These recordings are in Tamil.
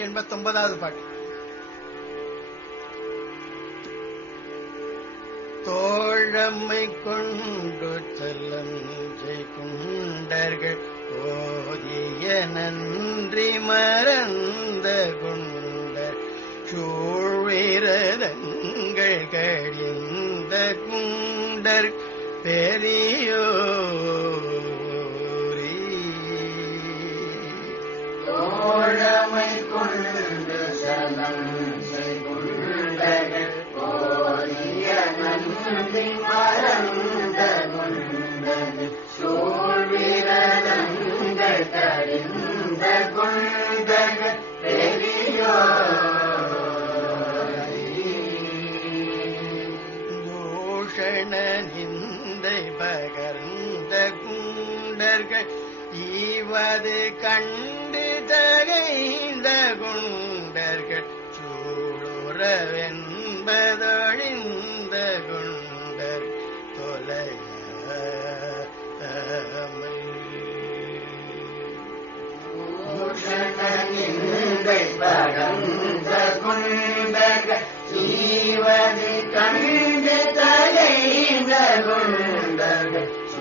எண்பத்தொன்பதாவது பாட்டு. தோழமை கொண்டு செல்லஞ்சை குண்டர்கள் ஓதிய நன்றி மறந்த குண சூழ்விரதங்கள் கழிந்த குண்டர் பெரியோ தோழமை கொண்டு சனம் கண நிந்தை பகர்ந்த குண்டர்கள் ஈவது கண்டு தகைந்த குண்டர்கள் சூடுறவென்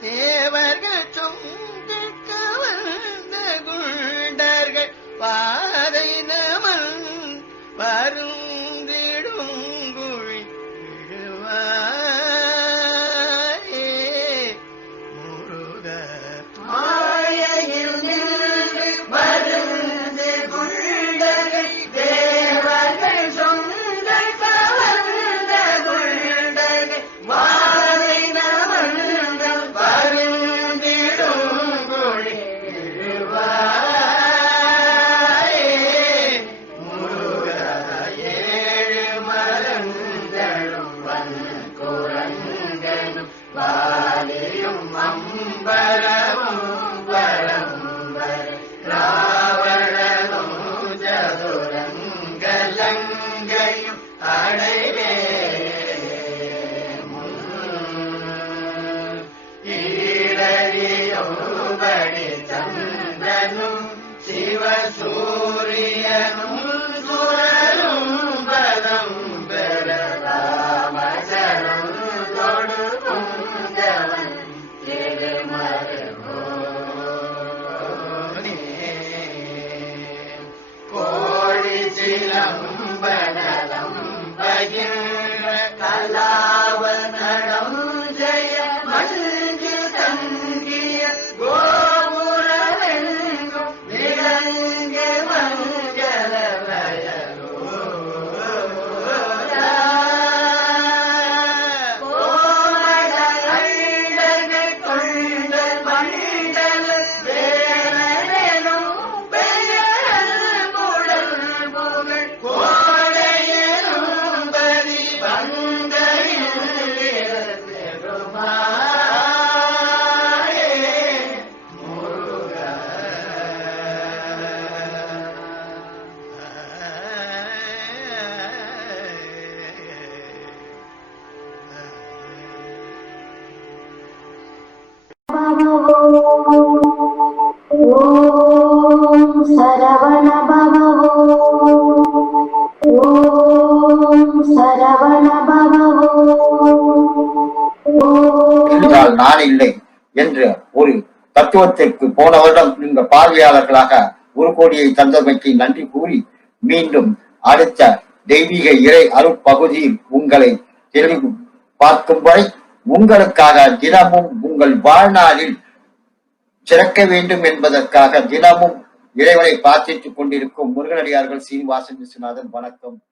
தேவர்கள் தொழுபடி சந்திரனும் சிவசூரியனும் சுரரும் பதம் பெறதாமசனம் தொடு குந்தவன் திருமருகோனே கோழி சிலம்பனலம் பகிர் நான் இல்லை என்று ஒரு தத்துவத்திற்கு போன வருடம் இந்த பார்வையாளர்களாக ஒரு கோடியை தந்தமைக்கு நன்றி கூறி மீண்டும் அடுத்த தெய்வீக இறை அருப்பகுதியில் உங்களை தெளிவு பார்க்கும் வரை உங்களுக்காக தினமும் உங்கள் வாழ்நாளில் சிறக்க வேண்டும் என்பதற்காக தினமும் இறைவனை பிரார்த்தித்துக் கொண்டிருக்கும் முருகனடியார்கள் சீனிவாசன் விஸ்வநாதன் வணக்கம்.